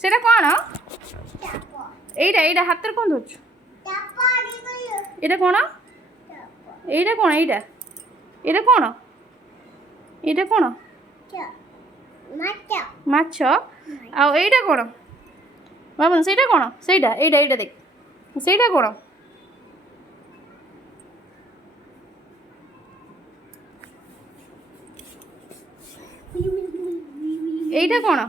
সেটা কোন এইটা হাতের কোন ধরছো এটা কোন এইটা কোন এটা কোন মাছ ଆଉ ଏଇଟା କ'ଣ ବାବୁନ ସେଇଟା କ'ଣ ଏଇଟା ଦେଖ ସେଇଟା କ'ଣ এইଟା କ'ଣ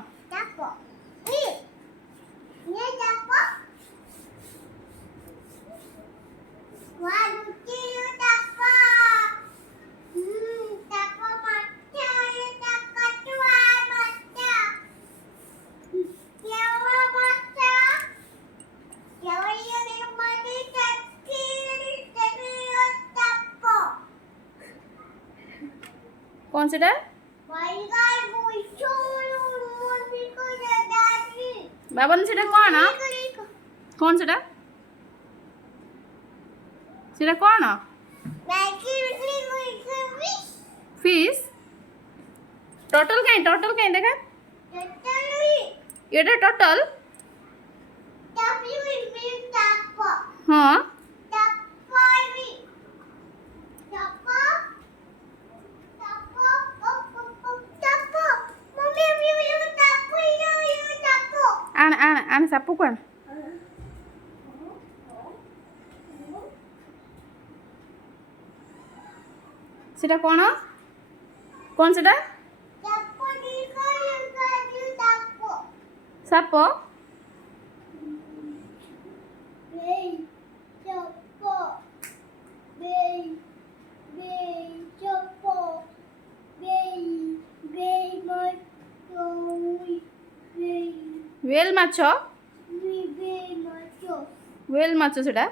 कौन सा बाबन सेटा कौन कौन सा सेटा कौन फिश टोटल कहीं देखा ये टोटल हाँ आने सापू कौन सेटा कौन सेटा साप वेल माछ वेल माछ सेटा